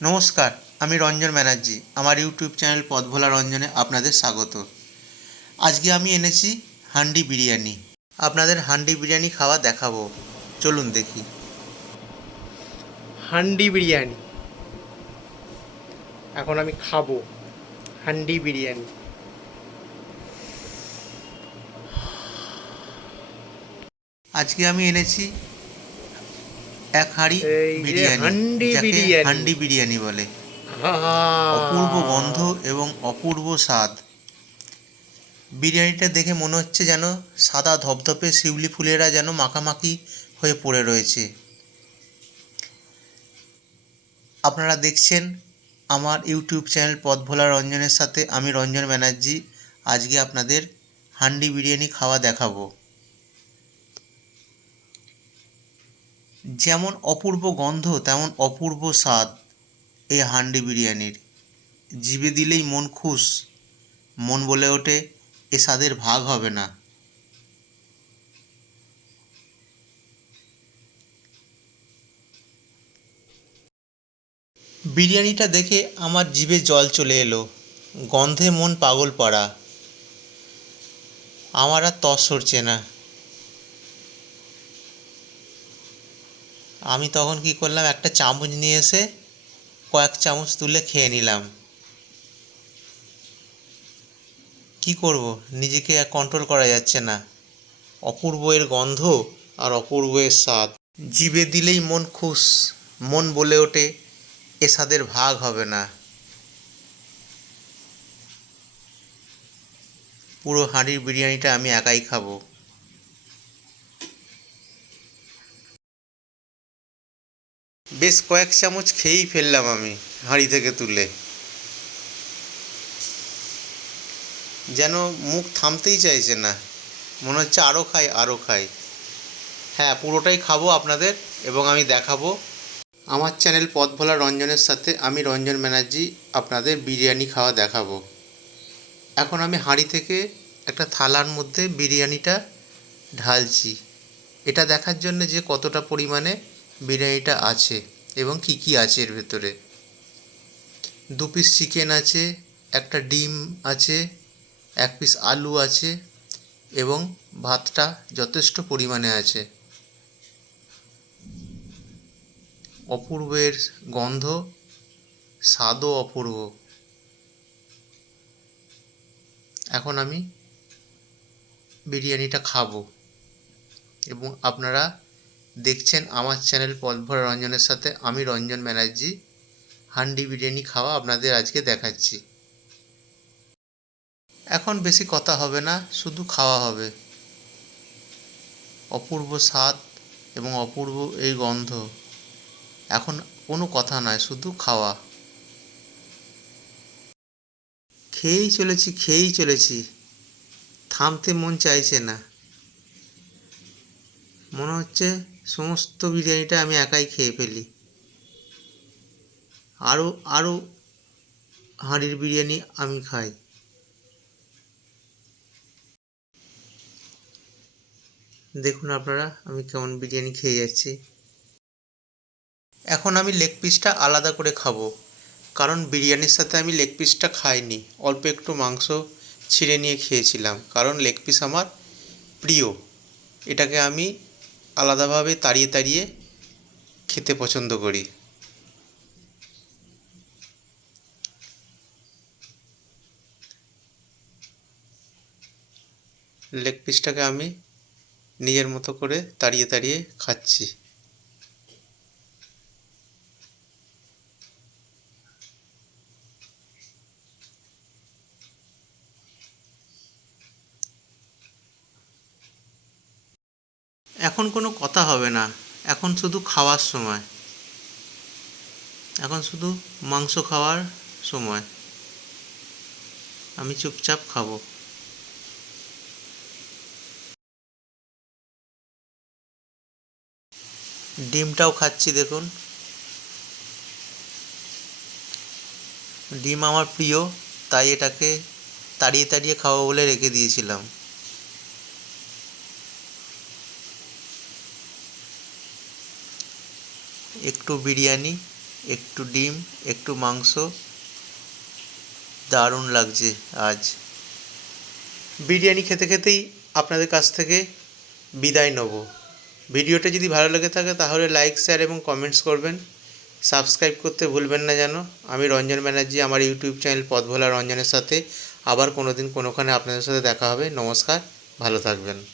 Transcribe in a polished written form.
নমস্কার, আমি রঞ্জন ব্যানার্জি। আমার ইউটিউব চ্যানেল পথ ভোলা রঞ্জনে আপনাদের স্বাগত। আজকে আমি এনেছি হান্ডি বিরিয়ানি। আপনাদের হান্ডি বিরিয়ানি খাওয়া দেখাবো, চলুন দেখি। হান্ডি বিরিয়ানি এখন আমি খাবো। হান্ডি বিরিয়ানি আজকে আমি এনেছি এক হাঁড়ি এই যে বিরিয়ানি, হান্ডি যাকে বিরিয়ানি। হান্ডি বিরিয়ানি বলে। আহা! অপূর্ব গন্ধ এবং অপূর্ব স্বাদ। বিরিয়ানিটা দেখে মনে হচ্ছে যেন সাদা ধপধপে শিউলি ফুলেরা যেন মাখামাখি হয়ে পড়ে রয়েছে। আপনারা দেখছেন আমার ইউটিউব চ্যানেল পথ ভোলা রঞ্জনের সাথে আমি রঞ্জন ব্যানার্জি। আজকে আপনাদের হান্ডি বিরিয়ানি খাওয়া দেখাবো। যেমন অপূর্ব গন্ধ তেমন অপূর্ব স্বাদ এই হান্ডি বিরিয়ানির। জিভে দিলেই মন খুশ, মন বলে ওঠে এ স্বাদের ভাগ হবে না। বিরিয়ানিটা দেখে আমার জিভে জল চলে এলো। গন্ধে মন পাগল পাড়া। আমার আর তর সরছে না। আমি তখন কি করলাম, একটা চামচ নিয়ে এসে কয়েক চামচ তুলে খেয়ে নিলাম। কি করব, নিজেকে আর কন্ট্রোল করা যাচ্ছে না। অপূর্ব এর গন্ধ আর অপূর্ব এর স্বাদ। জিভে দিলেই মন খুশ, মন বলে ওঠে এ স্বাদের ভাগ হবে না। পুরো হাঁড়ির বিরিয়ানিটা আমি একাই খাবো। বেশ কয়েক চামচ খেয়েই ফেললাম আমি হাঁড়ি থেকে তুলে। যেন মুখ থামতেই চাইছে না, মনে হচ্ছে আরও খাই আরও খাই। হ্যাঁ, পুরোটাই খাবো আপনাদের এবং আমি দেখাবো। আমার চ্যানেল পথ ভোলা রঞ্জনের সাথে আমি রঞ্জন ব্যানার্জি আপনাদের বিরিয়ানি খাওয়া দেখাবো। এখন আমি হাঁড়ি থেকে একটা থালার মধ্যে বিরিয়ানিটা ঢালছি। এটা দেখার জন্য যে কতটা পরিমাণে বিরিয়ানিটা আছে এবং কি কি আছে এর ভেতরে। 2 পিস চিকেন আছে, একটা ডিম আছে, 1 পিস আলু আছে এবং ভাতটা যথেষ্ট পরিমাণে আছে। অপূর্বের গন্ধ, স্বাদও অপূর্ব। এখন আমি বিরিয়ানিটা খাবো এবং আপনারা দেখছেন আমার চ্যানেল পথ ভরা রঞ্জনের সাথে আমি রঞ্জন ব্যানার্জি। হান্ডি বিরিয়ানি খাওয়া আপনাদের আজকে দেখাচ্ছি। এখন বেশি কথা হবে না, শুধু খাওয়া হবে। অপূর্ব স্বাদ এবং অপূর্ব এই গন্ধ। এখন কোনো কথা নয়, শুধু খাওয়া। খেয়েই চলেছি, থামতে মন চাইছে না। মনে হচ্ছে সমস্ত বিরিয়ানিটা আমি একাই খেয়ে ফেলি। আরও আরও হাঁড়ির বিরিয়ানি আমি খাই। দেখুন আপনারা আমি কেমন বিরিয়ানি খেয়ে যাচ্ছি। এখন আমি লেগ পিসটা আলাদা করে খাবো, কারণ বিরিয়ানির সাথে আমি লেগ পিসটা খাইনি। অল্প একটু মাংস ছিঁড়ে নিয়ে খেয়েছিলাম, কারণ লেগ পিস আমার প্রিয়। এটাকে আমি আলাদাভাবে তাড়িয়ে তাড়িয়ে খেতে পছন্দ করি। লেগ পিসটাকে আমি নিজের মতো করে তাড়িয়ে তাড়িয়ে খাচ্ছি। এখন কোনো কথা হবে না, এখন শুধু খাওয়ার সময়। এখন শুধু মাংস খাওয়ার সময়। আমি চুপচাপ খাবো। ডিমটাও খাচ্ছি দেখুন। ডিম আমার প্রিয়, তাই এটাকে তাড়িয়ে তাড়িয়ে খাবো বলে রেখে দিয়েছিলাম। একটু বিরিয়ানি একটু ডিম, একটু মাংস, দারুণ লাগছে আজ। বিরিয়ানি খেতে খেতেই আপনাদের কাছ থেকে বিদায় নেব। ভিডিওটা যদি ভালো লেগে থাকে তাহলে লাইক, শেয়ার এবং কমেন্টস করবেন। সাবস্ক্রাইব করতে ভুলবেন না যেন। আমি রঞ্জন ব্যানার্জি, আমার ইউটিউব চ্যানেল পথভোলা রঞ্জনের সাথে আবার কোনো দিন কোনোখানে আপনাদের সাথে দেখা হবে। নমস্কার, ভালো থাকবেন।